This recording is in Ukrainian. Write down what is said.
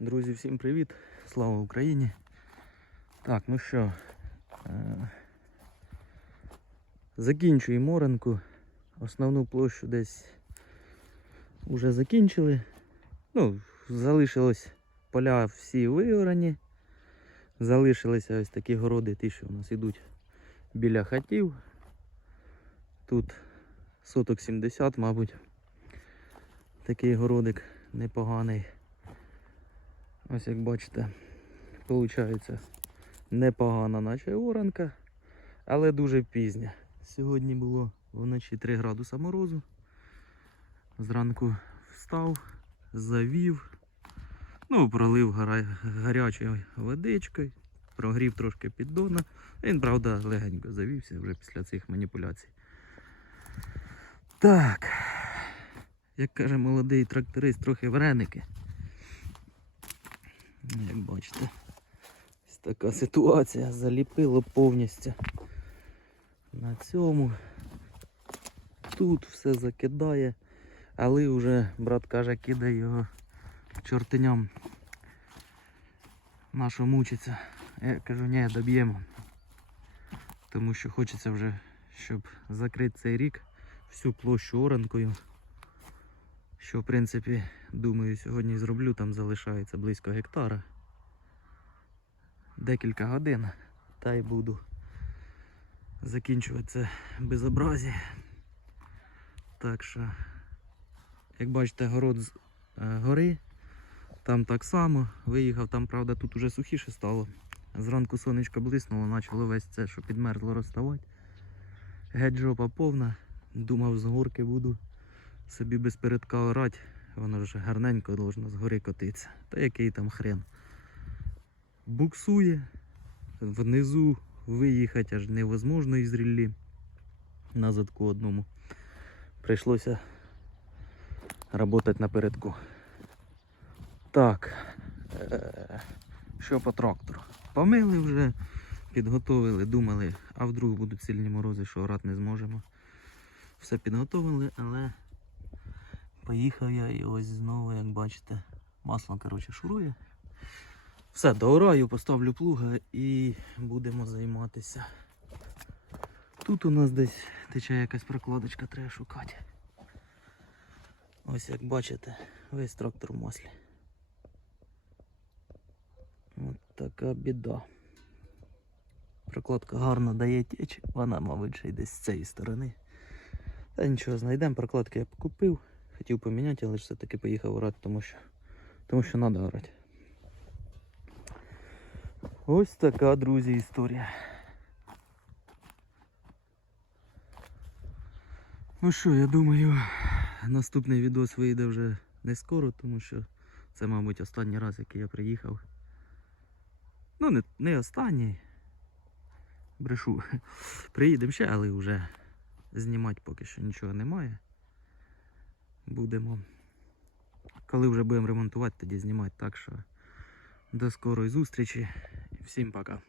Друзі, всім привіт! Слава Україні! Так, ну що, е, закінчуємо оренку. Основну площу десь вже закінчили. Ну, залишилось поля всі виорані. Залишилися ось такі городи, ті, що у нас йдуть біля хатів. Тут соток 70, мабуть. Такий городик непоганий. Ось як бачите, виходить непогана наче оранка, але дуже пізня. Сьогодні було вночі 3 градуса морозу. Зранку встав, завів, ну, пролив гарячою водичкою, прогрів трошки піддона. Він, правда, легенько завівся вже після цих маніпуляцій. Так, як каже молодий тракторист, трохи вареники. Як бачите, ось така ситуація заліпило повністю на цьому. Тут все закидає, але вже брат каже, кидає його чортеням. Нащо мучиться. Я кажу, ні, доб'ємо. Тому що хочеться вже, щоб закрити цей рік всю площу оранкою. Що в принципі, думаю, сьогодні зроблю, там залишається близько гектара. Декілька годин. Та й буду закінчувати це безобразі. Так що, як бачите, город з е, гори. Там так само. Виїхав, там, правда, тут уже сухіше стало. Зранку сонечко блиснуло, почало весь це, що підмерзло розставати. Геть жопа повна. Думав, з горки буду собі без передка орать, воно ж гарненько должно згори котитися. Та який там хрен. Буксує, внизу виїхати аж невозможно із ріллі. На задку одному. Прийшлося працювати напередку. Так, е, що по трактору? Помили вже, підготовили, думали, а вдруг будуть сильні морози, що орати не зможемо. Все підготовили, але Поїхав я і ось знову, як бачите, масло коротше, шурує. Все, доораю, поставлю плуга і будемо займатися. Тут у нас десь тече якась прокладочка, треба шукати. Ось як бачите, весь трактор в маслі. От така біда. Прокладка гарно дає теч, вона, мабуть, ще й десь з цієї сторони. Та нічого, знайдемо, прокладки я купив. Хотів поміняти, але ж все-таки поїхав орати, тому що тому що треба орати. Ось така, друзі, історія. Ну що, я думаю, наступний відос вийде вже не скоро, тому що це, мабуть, останній раз, який я приїхав. Ну, не, не останній. Брешу. Приїдемо ще, але вже знімати поки що нічого немає будемо. Коли вже будемо ремонтувати, тоді знімати. Так що до скорої зустрічі. Всім пока.